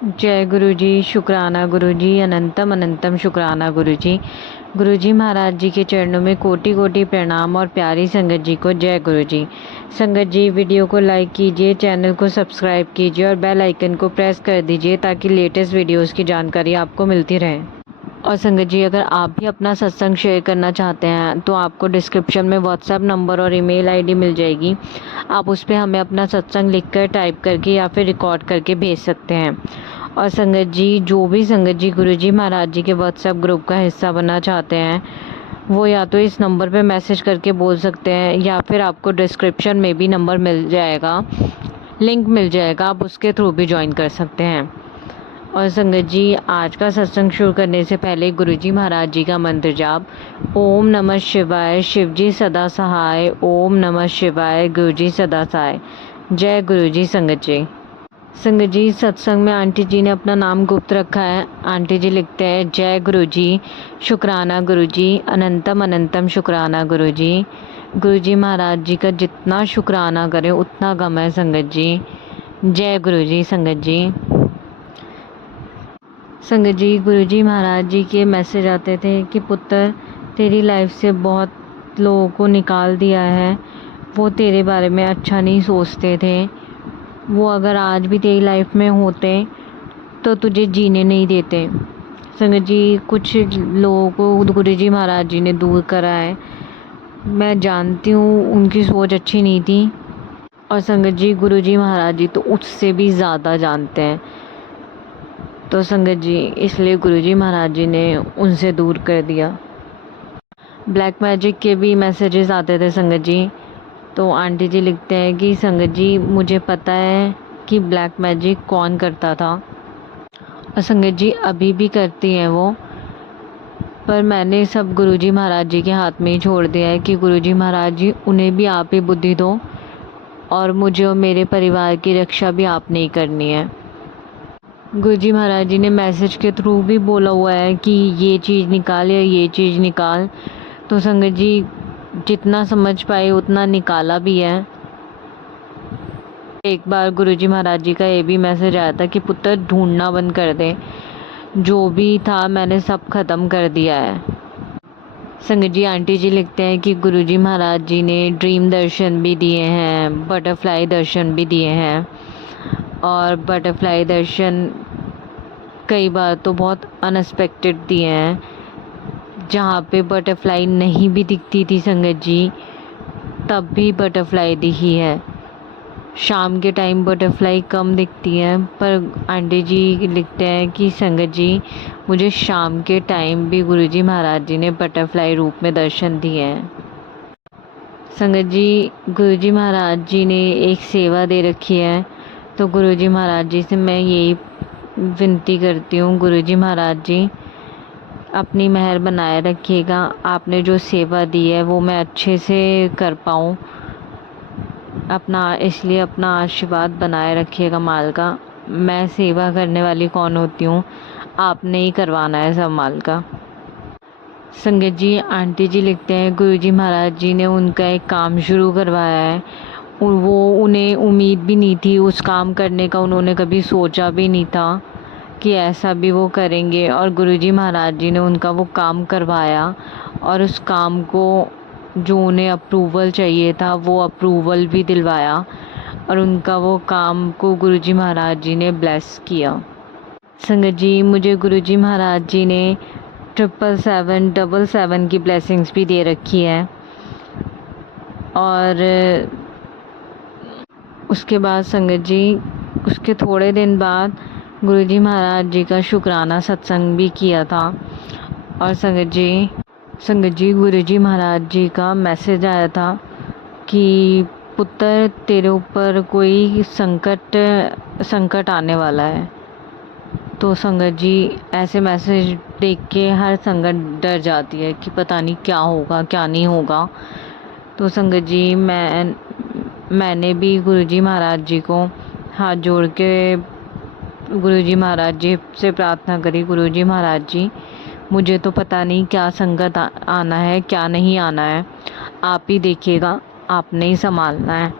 जय गुरु जी। शुक्राना गुरु जी, अनंतम अनंतम शुक्राना गुरु जी। गुरु जी महाराज जी के चरणों में कोटि कोटि प्रणाम और प्यारी संगत जी को जय गुरु जी। संगत जी, वीडियो को लाइक कीजिए, चैनल को सब्सक्राइब कीजिए और बेल आइकन को प्रेस कर दीजिए ताकि लेटेस्ट वीडियोस की जानकारी आपको मिलती रहे। और संगत जी, अगर आप भी अपना सत्संग शेयर करना चाहते हैं तो आपको डिस्क्रिप्शन में व्हाट्सएप नंबर और ईमेल आईडी मिल जाएगी। आप उस पर हमें अपना सत्संग लिखकर टाइप करके या फिर रिकॉर्ड करके भेज सकते हैं। और संगत जी, जो भी संगत जी गुरु जी महाराज जी के व्हाट्सएप ग्रुप का हिस्सा बनना चाहते हैं वो या तो इस नंबर पे मैसेज करके बोल सकते हैं या फिर आपको डिस्क्रिप्शन में भी नंबर मिल जाएगा, लिंक मिल जाएगा, आप उसके थ्रू भी ज्वाइन कर सकते हैं। और संगत जी, आज का सत्संग शुरू करने से पहले गुरुजी महाराज जी का मंत्र जाप। ओम नमः शिवाय, शिवजी सदा सहाय। ओम नमः शिवाय, गुरुजी सदा सहाय। जय गुरुजी। संगत जी, संगत जी, सत्संग में आंटी जी ने अपना नाम गुप्त रखा है। आंटी जी लिखते हैं, जय गुरुजी, शुक्राना गुरुजी, अनंतम अनंतम शुक्राना गुरुजी। गुरुजी महाराज जी का जितना शुक्राना करें उतना कम है संगत जी। जय गुरुजी। संगत जी, संगत जी, गुरुजी महाराज जी के मैसेज आते थे कि पुत्र, तेरी लाइफ से बहुत लोगों को निकाल दिया है, वो तेरे बारे में अच्छा नहीं सोचते थे, वो अगर आज भी तेरी लाइफ में होते तो तुझे जीने नहीं देते। संगत जी, कुछ लोगों को गुरुजी महाराज जी ने दूर करा है। मैं जानती हूँ उनकी सोच अच्छी नहीं थी। और संगत जी, गुरुजी महाराज जी तो उससे भी ज़्यादा जानते हैं। तो संगत जी, इसलिए गुरुजी महाराज जी ने उनसे दूर कर दिया। ब्लैक मैजिक के भी मैसेजेस आते थे संगत जी। तो आंटी जी लिखते हैं कि संगत जी, मुझे पता है कि ब्लैक मैजिक कौन करता था और संगत जी अभी भी करती हैं वो, पर मैंने सब गुरुजी महाराज जी के हाथ में ही छोड़ दिया है कि गुरुजी महाराज जी, उन्हें भी आप ही बुद्धि दो और मुझे और मेरे परिवार की रक्षा भी आपने ही करनी है। गुरुजी महाराज जी ने मैसेज के थ्रू भी बोला हुआ है कि ये चीज़ निकाल या ये चीज़ निकाल। तो संगत जी, जितना समझ पाए उतना निकाला भी है। एक बार गुरुजी महाराज जी का ये भी मैसेज आया था कि पुत्र, ढूंढना बंद कर दे, जो भी था मैंने सब खत्म कर दिया है। संगत जी, आंटी जी लिखते हैं कि गुरुजी महाराज जी ने ड्रीम दर्शन भी दिए हैं, बटरफ्लाई दर्शन भी दिए हैं। और बटरफ्लाई दर्शन कई बार तो बहुत अनएक्सपेक्टेड दिए हैं, जहाँ पे बटरफ्लाई नहीं भी दिखती थी संगत जी, तब भी बटरफ्लाई दिखी है। शाम के टाइम बटरफ्लाई कम दिखती है, पर आंटी जी लिखते हैं कि संगत जी, मुझे शाम के टाइम भी गुरुजी महाराज जी ने बटरफ्लाई रूप में दर्शन दिए हैं। संगत जी, गुरुजी महाराज जी ने एक सेवा दे रखी है, तो गुरुजी महाराज जी से मैं यही विनती करती हूँ, गुरुजी महाराज जी अपनी मेहर बनाए रखिएगा। आपने जो सेवा दी है वो मैं अच्छे से कर पाऊँ, इसलिए अपना आशीर्वाद बनाए रखिएगा माल का। मैं सेवा करने वाली कौन होती हूँ, आपने ही करवाना है सब माल का। संगत जी, आंटी जी लिखते हैं, गुरुजी महाराज जी ने उनका एक काम शुरू करवाया है, वो उन्हें उम्मीद भी नहीं थी उस काम करने का, उन्होंने कभी सोचा भी नहीं था कि ऐसा भी वो करेंगे। और गुरुजी महाराज जी ने उनका वो काम करवाया और उस काम को जो उन्हें अप्रूवल चाहिए था वो अप्रूवल भी दिलवाया और उनका वो काम को गुरुजी महाराज जी ने ब्लेस किया। संगत जी, मुझे गुरुजी महाराज जी ने 777 की ब्लेसिंग्स भी दे रखी है। और उसके बाद संगत जी, उसके थोड़े दिन बाद गुरुजी महाराज जी का शुक्राना सत्संग भी किया था। और संगत जी, गुरुजी महाराज जी का मैसेज आया था कि पुत्र, तेरे ऊपर कोई संकट आने वाला है। तो संगत जी, ऐसे मैसेज देख के हर संगत डर जाती है कि पता नहीं क्या होगा क्या नहीं होगा। तो संगत जी, मैंने भी गुरुजी महाराज जी को हाथ जोड़ के गुरुजी महाराज जी से प्रार्थना करी, गुरुजी महाराज जी, मुझे तो पता नहीं क्या संकट आना है क्या नहीं आना है, आप ही देखिएगा, आपने ही संभालना है।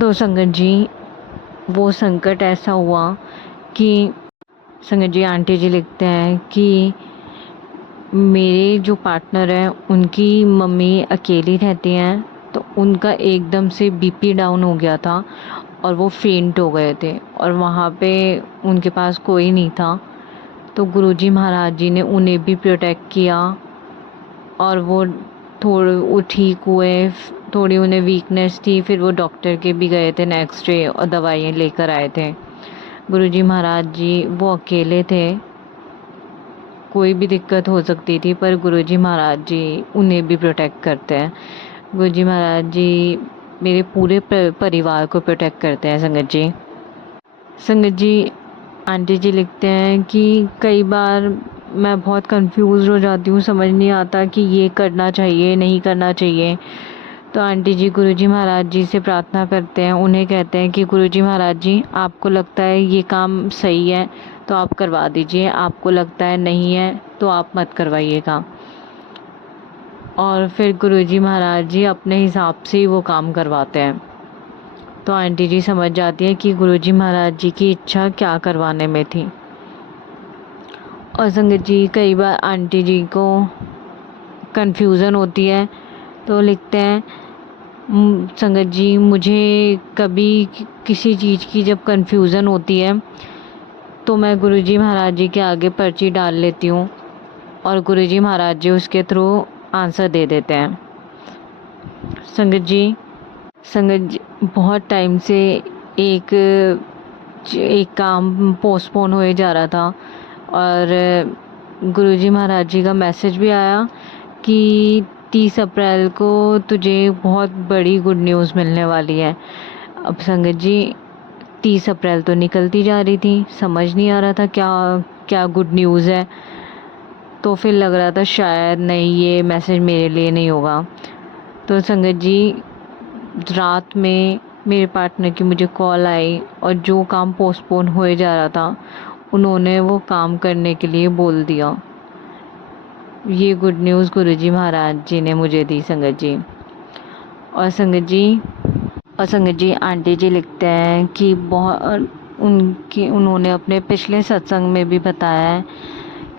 तो संगत जी, वो संकट ऐसा हुआ कि संगत जी आंटी जी लिखते हैं कि मेरे जो पार्टनर हैं उनकी मम्मी अकेली रहती हैं, तो उनका एकदम से बीपी डाउन हो गया था और वो फेंट हो गए थे और वहाँ पे उनके पास कोई नहीं था। तो गुरुजी महाराज जी ने उन्हें भी प्रोटेक्ट किया और वो थोड़े वो ठीक हुए। थोड़ी उन्हें वीकनेस थी, फिर वो डॉक्टर के भी गए थे नेक्स्ट डे और दवाइयाँ लेकर आए थे। गुरुजी महाराज जी वो अकेले थे, कोई भी दिक्कत हो सकती थी, पर गुरुजी महाराज जी उन्हें भी प्रोटेक्ट करते हैं। गुरुजी महाराज जी मेरे पूरे परिवार को प्रोटेक्ट करते हैं संगत जी। संगत जी आंटी जी लिखते हैं कि कई बार मैं बहुत कंफ्यूज हो जाती हूँ, समझ नहीं आता कि ये करना चाहिए नहीं करना चाहिए। तो आंटी जी गुरुजी महाराज जी से प्रार्थना करते हैं, उन्हें कहते हैं कि गुरुजी महाराज जी आपको लगता है ये काम सही है तो आप करवा दीजिए, आपको लगता है नहीं है तो आप मत करवाइएगा। और फिर गुरुजी महाराज जी अपने हिसाब से ही वो काम करवाते हैं। तो आंटी जी समझ जाती है कि गुरुजी महाराज जी की इच्छा क्या करवाने में थी। और संगत जी कई बार आंटी जी को कन्फ्यूज़न होती है तो लिखते हैं संगत जी मुझे कभी किसी चीज़ की जब कन्फ्यूज़न होती है तो मैं गुरुजी महाराज जी के आगे पर्ची डाल लेती हूँ और गुरुजी महाराज जी उसके थ्रू आंसर दे देते हैं। संगत जी बहुत टाइम से एक काम पोस्टपोन होए जा रहा था और गुरुजी महाराज जी का मैसेज भी आया कि 30 अप्रैल को तुझे बहुत बड़ी गुड न्यूज़ मिलने वाली है। अब संगत जी 30 अप्रैल तो निकलती जा रही थी, समझ नहीं आ रहा था क्या क्या गुड न्यूज़ है। तो फिर लग रहा था शायद नहीं ये मैसेज मेरे लिए नहीं होगा। तो संगत जी रात में मेरे पार्टनर की मुझे कॉल आई और जो काम पोस्टपोन होए जा रहा था उन्होंने वो काम करने के लिए बोल दिया। ये गुड न्यूज़ गुरुजी महाराज जी ने मुझे दी संगत जी। और संगत जी आंटी जी लिखते हैं कि उन्होंने अपने पिछले सत्संग में भी बताया है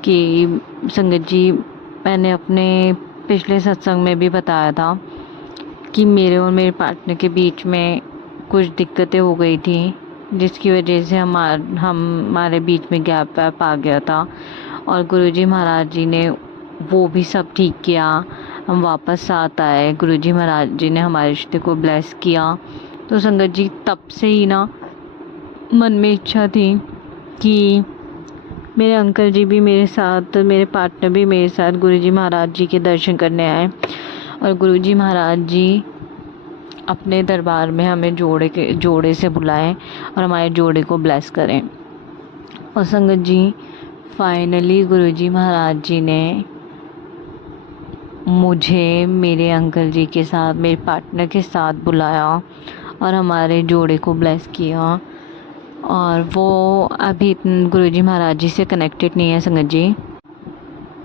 कि संगत जी मैंने अपने पिछले सत्संग में भी बताया था कि मेरे और मेरे पार्टनर के बीच में कुछ दिक्कतें हो गई थी जिसकी वजह से हमारे बीच में गैप आ गया था और गुरुजी महाराज जी ने वो भी सब ठीक किया। हम वापस साथ आए, गुरुजी महाराज जी ने हमारे रिश्ते को ब्लेस किया। तो संगत जी तब से ही ना मन में इच्छा थी कि मेरे अंकल जी भी मेरे साथ, मेरे पार्टनर भी मेरे साथ गुरुजी महाराज जी के दर्शन करने आए और गुरुजी महाराज जी अपने दरबार में हमें जोड़े से बुलाएं और हमारे जोड़े को ब्लेस करें। और संगत जी फाइनली गुरुजी महाराज जी ने मुझे मेरे अंकल जी के साथ, मेरे पार्टनर के साथ बुलाया और हमारे जोड़े को ब्लेस किया। और वो अभी गुरुजी महाराज जी से कनेक्टेड नहीं है संगत जी,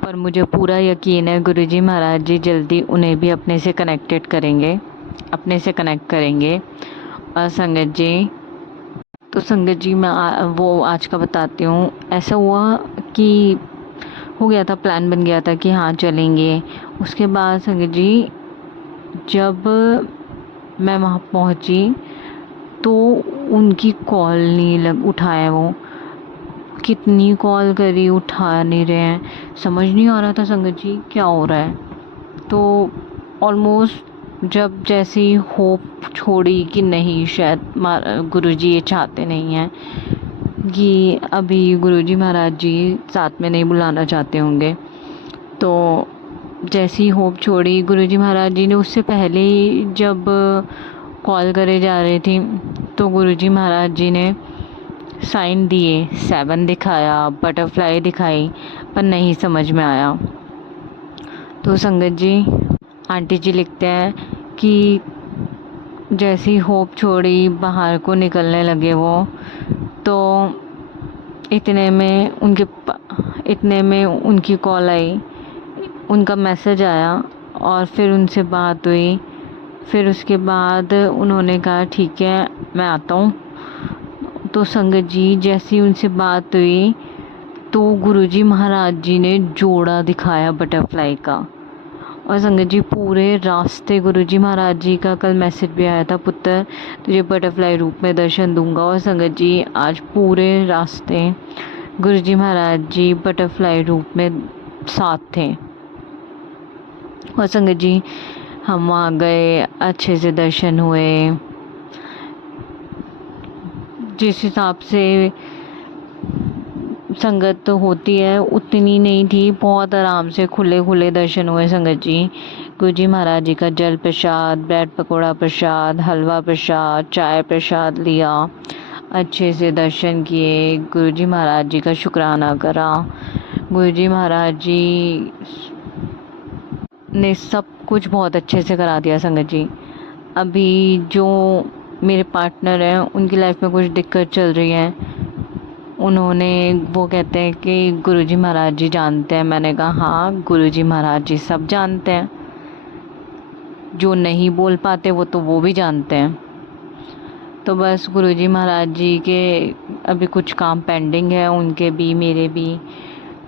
पर मुझे पूरा यकीन है गुरुजी महाराज जी जल्दी उन्हें भी अपने से कनेक्ट करेंगे। और संगत जी तो संगत जी मैं वो आज का बताती हूँ। ऐसा हुआ कि हो गया था, प्लान बन गया था कि हाँ चलेंगे। उसके बाद संगत जी जब मैं वहाँ पहुँची तो उनकी कॉल नहीं उठाया। वो कितनी कॉल करी, उठा नहीं रहे हैं, समझ नहीं आ रहा था संगत जी क्या हो रहा है। तो ऑलमोस्ट जब जैसी होप छोड़ी कि नहीं शायद गुरुजी ये चाहते नहीं हैं कि अभी गुरुजी महाराज जी साथ में नहीं बुलाना चाहते होंगे, तो जैसी होप छोड़ी गुरुजी महाराज जी ने उससे पहले ही जब कॉल करे जा रही थी तो गुरुजी महाराज जी ने साइन दिए, 7 दिखाया, बटरफ्लाई दिखाई, पर नहीं समझ में आया। तो संगत जी आंटी जी लिखते हैं कि जैसी होप छोड़ी बाहर को निकलने लगे वो, तो इतने में उनकी कॉल आई, उनका मैसेज आया और फिर उनसे बात हुई। फिर उसके बाद उन्होंने कहा ठीक है मैं आता हूँ। तो संगत जी जैसी उनसे बात हुई तो गुरुजी महाराज जी ने जोड़ा दिखाया बटरफ्लाई का। और संगत जी पूरे रास्ते गुरुजी महाराज जी का कल मैसेज भी आया था, पुत्र तुझे बटरफ्लाई रूप में दर्शन दूंगा। और संगत जी आज पूरे रास्ते गुरुजी महाराज जी बटरफ्लाई रूप में साथ थे। और संगत जी हम वहाँ गए, अच्छे से दर्शन हुए। जिस हिसाब से संगत होती है उतनी नहीं थी, बहुत आराम से खुले खुले दर्शन हुए संगत जी। गुरुजी महाराज जी का जल प्रसाद, ब्रेड पकौड़ा प्रसाद, हलवा प्रसाद, चाय प्रसाद लिया, अच्छे से दर्शन किए, गुरुजी महाराज जी का शुक्राना करा। गुरुजी महाराज जी ने सब कुछ बहुत अच्छे से करा दिया संगत जी। अभी जो मेरे पार्टनर हैं उनकी लाइफ में कुछ दिक्कत चल रही है, वो कहते हैं कि गुरुजी महाराज जी जानते हैं। मैंने कहा हाँ गुरुजी महाराज जी सब जानते हैं, जो नहीं बोल पाते वो भी जानते हैं। तो बस गुरुजी महाराज जी के अभी कुछ काम पेंडिंग है, उनके भी मेरे भी।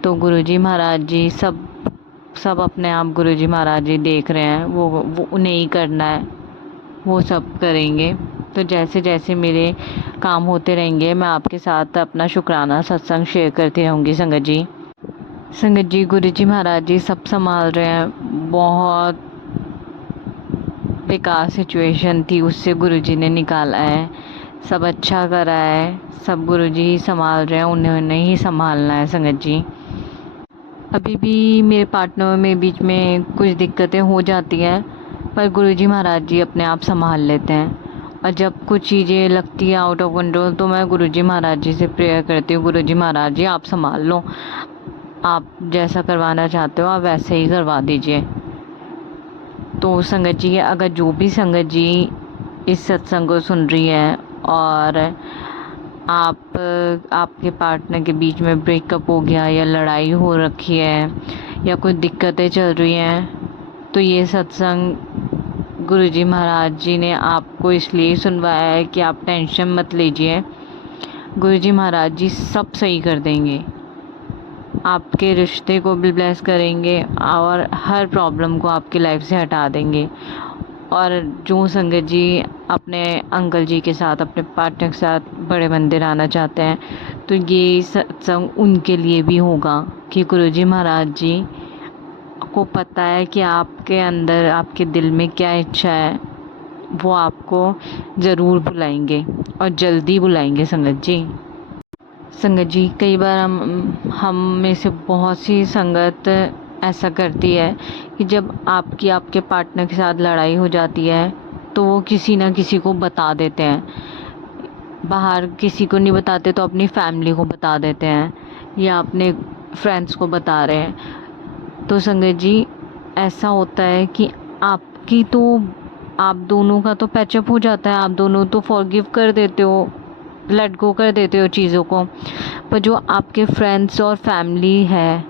तो गुरुजी महाराज जी सब अपने आप गुरुजी महाराज जी देख रहे हैं, वो उन्हें ही करना है, वो सब करेंगे। तो जैसे जैसे मेरे काम होते रहेंगे मैं आपके साथ अपना शुक्राना सत्संग शेयर करती रहूँगी संगत जी। संगत जी गुरुजी महाराज जी सब संभाल रहे हैं। बहुत बेकार सिचुएशन थी, उससे गुरुजी ने निकाला है, सब अच्छा करा है, सब गुरुजी ही संभाल रहे हैं, उन्हें ही संभालना है संगत जी। अभी भी मेरे पार्टनर में बीच में कुछ दिक्कतें हो जाती हैं, पर गुरुजी महाराज जी अपने आप संभाल लेते हैं। और जब कुछ चीज़ें लगती है आउट ऑफ कंट्रोल तो मैं गुरुजी महाराज जी से प्रेयर करती हूँ, गुरुजी महाराज जी आप संभाल लो, आप जैसा करवाना चाहते हो आप वैसे ही करवा दीजिए। तो संगत जी अगर जो भी संगत जी इस सत्संग को सुन रही है और आपके पार्टनर के बीच में ब्रेकअप हो गया या लड़ाई हो रखी है या कोई दिक्कतें चल रही हैं, तो ये सत्संग गुरुजी महाराज जी ने आपको इसलिए सुनवाया है कि आप टेंशन मत लीजिए, गुरुजी महाराज जी सब सही कर देंगे, आपके रिश्ते को भी ब्लेस करेंगे और हर प्रॉब्लम को आपकी लाइफ से हटा देंगे। और जो संगत जी अपने अंकल जी के साथ, अपने पार्टनर के साथ बड़े मंदिर आना चाहते हैं, तो ये सत्संग उनके लिए भी होगा कि गुरुजी महाराज जी को पता है कि आपके अंदर, आपके दिल में क्या इच्छा है, वो आपको ज़रूर बुलाएंगे और जल्दी बुलाएंगे संगत जी। संगत जी कई बार हम में से बहुत सी संगत ऐसा करती है कि जब आपके पार्टनर के साथ लड़ाई हो जाती है तो वो किसी ना किसी को बता देते हैं, बाहर किसी को नहीं बताते तो अपनी फैमिली को बता देते हैं या अपने फ्रेंड्स को बता रहे हैं। तो संगत जी ऐसा होता है कि आप दोनों का तो पैचअप हो जाता है, आप दोनों तो फॉरगिव कर देते हो, लेट गो कर देते हो चीज़ों को, पर जो आपके फ्रेंड्स और फैमिली है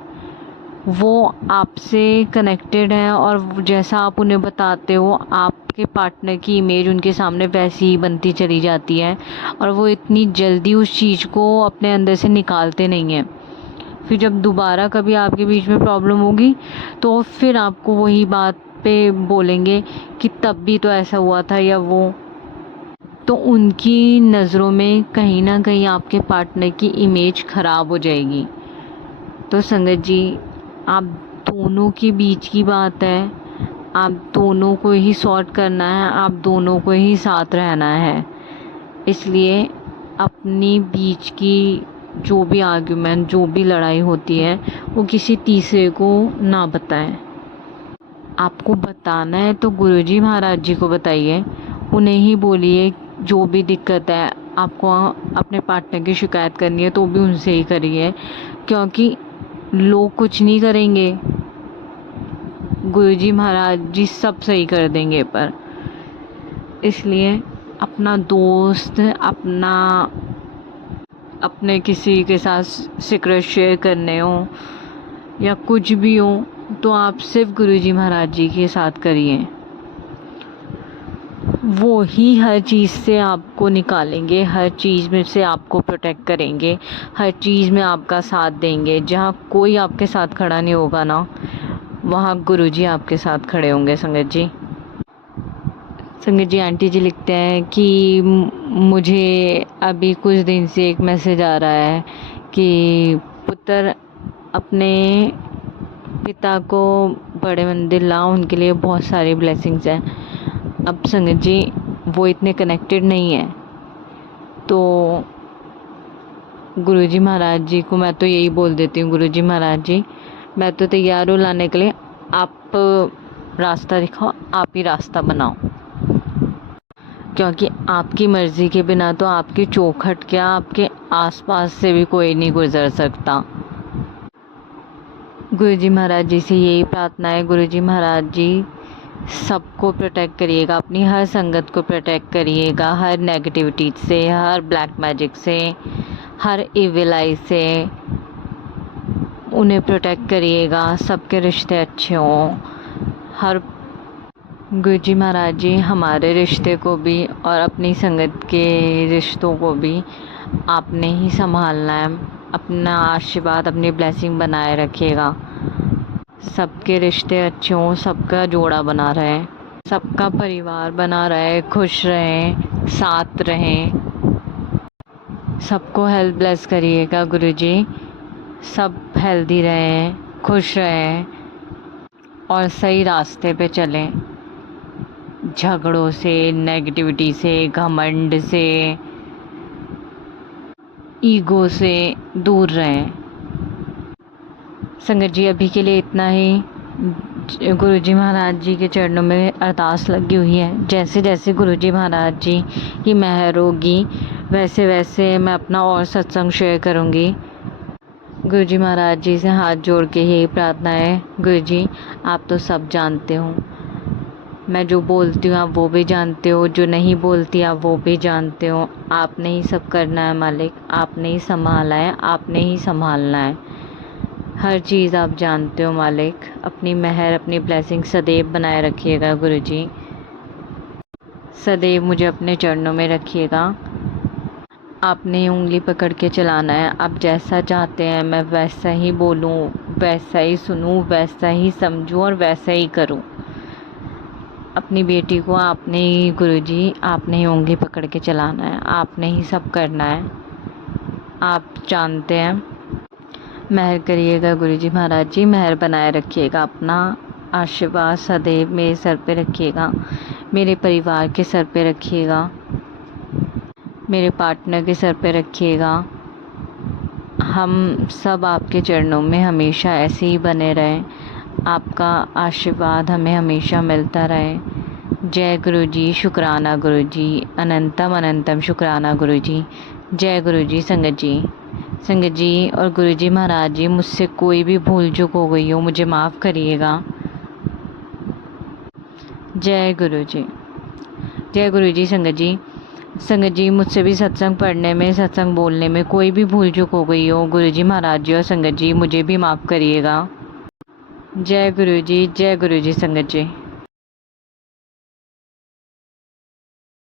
वो आपसे कनेक्टेड है और जैसा आप उन्हें बताते हो आपके पार्टनर की इमेज उनके सामने वैसी ही बनती चली जाती है और वो इतनी जल्दी उस चीज़ को अपने अंदर से निकालते नहीं हैं। फिर जब दोबारा कभी आपके बीच में प्रॉब्लम होगी तो फिर आपको वही बात पे बोलेंगे कि तब भी तो ऐसा हुआ था या वो, तो उनकी नज़रों में कहीं ना कहीं आपके पार्टनर की इमेज ख़राब हो जाएगी। तो संगत जी आप दोनों के बीच की बात है, आप दोनों को ही सॉर्ट करना है, आप दोनों को ही साथ रहना है, इसलिए अपनी बीच की जो भी आर्ग्यूमेंट, जो भी लड़ाई होती है वो किसी तीसरे को ना बताएं। आपको बताना है तो गुरुजी महाराज जी को बताइए, उन्हें ही बोलिए जो भी दिक्कत है, आपको अपने पार्टनर की शिकायत करनी है तो भी उनसे ही करिए, क्योंकि लोग कुछ नहीं करेंगे, गुरुजी महाराज जी सब सही कर देंगे। पर इसलिए अपना दोस्त, अपने किसी के साथ सीक्रेट शेयर करने हो या कुछ भी हो तो आप सिर्फ गुरुजी महाराज जी के साथ करिए। वो ही हर चीज़ से आपको निकालेंगे, हर चीज़ में से आपको प्रोटेक्ट करेंगे, हर चीज़ में आपका साथ देंगे। जहाँ कोई आपके साथ खड़ा नहीं होगा ना, वहाँ गुरुजी आपके साथ खड़े होंगे संगत जी। संगत जी, आंटी जी लिखते हैं कि मुझे अभी कुछ दिन से एक मैसेज आ रहा है कि पुत्र अपने पिता को बड़े मंदिर लाओ, उनके लिए बहुत सारी ब्लेसिंग्स हैं। अब संगत जी, वो इतने कनेक्टेड नहीं है, तो गुरुजी महाराज जी को मैं तो यही बोल देती हूँ, गुरुजी महाराज जी मैं तो तैयार हूँ लाने के लिए, आप रास्ता दिखाओ, आप ही रास्ता बनाओ, क्योंकि आपकी मर्ज़ी के बिना तो आपकी चौखट क्या, आपके आसपास से भी कोई नहीं गुजर सकता। गुरुजी महाराज जी से यही प्रार्थना है, गुरुजी महाराज जी सबको प्रोटेक्ट करिएगा, अपनी हर संगत को प्रोटेक्ट करिएगा, हर नेगेटिविटी से, हर ब्लैक मैजिक से, हर इविल आई से उन्हें प्रोटेक्ट करिएगा, सबके रिश्ते अच्छे हों। हर गुरुजी महाराज जी हमारे रिश्ते को भी और अपनी संगत के रिश्तों को भी आपने ही संभालना है। अपना आशीर्वाद, अपनी ब्लेसिंग बनाए रखिएगा, सबके रिश्ते अच्छे हों, सबका जोड़ा बना रहे, सबका परिवार बना रहे, खुश रहें, साथ रहें, सबको हेल्थ ब्लेस करिएगा गुरुजी, सब हेल्दी रहें, खुश रहें और सही रास्ते पे चलें, झगड़ों से, नेगेटिविटी से, घमंड से, ईगो से दूर रहें। संगत जी, अभी के लिए इतना ही। गुरुजी महाराज जी के चरणों में अरदास लगी हुई है, जैसे जैसे गुरुजी महाराज जी की मेहर होगी वैसे वैसे मैं अपना और सत्संग शेयर करूँगी। गुरुजी महाराज जी से हाथ जोड़ के यही प्रार्थना है, गुरुजी आप तो सब जानते हो, मैं जो बोलती हूँ आप वो भी जानते हो, जो नहीं बोलती आप वो भी जानते हो, आपने ही सब करना है मालिक, आपने ही संभाला है, आपने ही संभालना है, हर चीज़ आप जानते हो मालिक। अपनी मेहर, अपनी ब्लेसिंग सदैव बनाए रखिएगा गुरुजी, सदैव मुझे अपने चरणों में रखिएगा। आपने उंगली पकड़ के चलाना है, आप जैसा चाहते हैं मैं वैसा ही बोलूं, वैसा ही सुनूं, वैसा ही समझूं और वैसा ही करूं। अपनी बेटी को आपने ही गुरुजी, आपने ही उंगली पकड़ के चलाना है, आपने ही सब करना है, आप जानते हैं। मेहर करिएगा गुरुजी महाराज जी, मेहर बनाए रखिएगा, अपना आशीर्वाद सदैव मेरे सर पे रखिएगा, मेरे परिवार के सर पे रखिएगा, मेरे पार्टनर के सर पे रखिएगा। हम सब आपके चरणों में हमेशा ऐसे ही बने रहें, आपका आशीर्वाद हमें हमेशा मिलता रहे। जय गुरुजी, शुक्राना गुरुजी, अनंतम अनंतम शुक्राना गुरुजी। जय गुरुजी। संगत जी और गुरुजी महाराज जी, मुझसे कोई भी भूल चूक हो गई हो मुझे माफ़ करिएगा। जय गुरुजी। जय गुरुजी। संगत जी मुझसे भी सत्संग पढ़ने में, सत्संग बोलने में कोई भी भूल चूक हो गई हो, गुरुजी महाराज जी और संगत जी मुझे भी माफ़ करिएगा। जय गुरुजी। संगत जी।